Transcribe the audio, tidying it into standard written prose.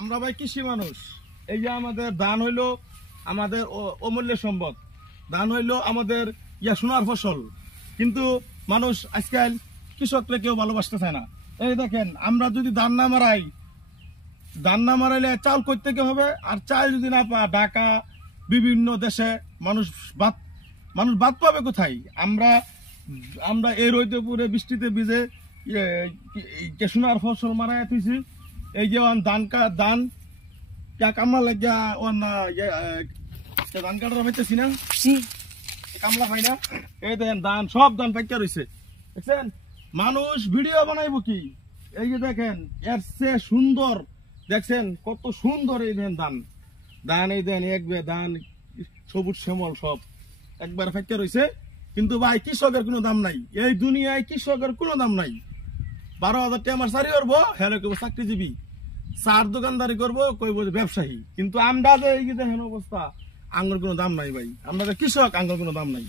আমরা ভাই কৃষি মানুষ। এই যে আমাদের ধান হইলো আমাদের অমূল্য সম্পদ, ধান হইলো আমাদের সোনার ফসল। কিন্তু মানুষ আজকাল কৃষকরা কেউ ভালোবাসতে চায় না। এই দেখেন, আমরা যদি ধান না মারাইলে চাল করতে হবে, আর চাল যদি না পা ঢাকা বিভিন্ন দেশে মানুষ ভাত পাবে কোথায়? আমরা এই রইতে পুরে বৃষ্টিতে ভিজে সোনার ফসল মারাই তুইছি। এই যে ধান কামলা লাগিয়া ধান কাটার পাইতেছি না, কামলা পাই না। এই দেখেন সব ধান পাইকা রয়েছে, দেখছেন? মানুষ ভিডিও বানাইব কি? এই যে দেখেন, এর চেয়ে সুন্দর, দেখছেন কত সুন্দর এই দেখেন ধান এই দেন একবার ধান সবুজ শ্যামল সব একবার ফাইকা রয়েছে। কিন্তু ভাই কৃষকের কোনো দাম নাই, এই দুনিয়ায় কৃষকের কোনো দাম নাই। 12,000 টাকা আমার চাকরি করবো, হ্যাঁ কইব চাকরিজীবী, চার দোকানদারি করবো, কইব ব্যবসায়ী। কিন্তু আমরা যে এই দেখেন অবস্থা, আঙ্গুর কোনো দাম নাই ভাই। আমরা যে কৃষক, আঙ্গুর কোনো দাম নাই।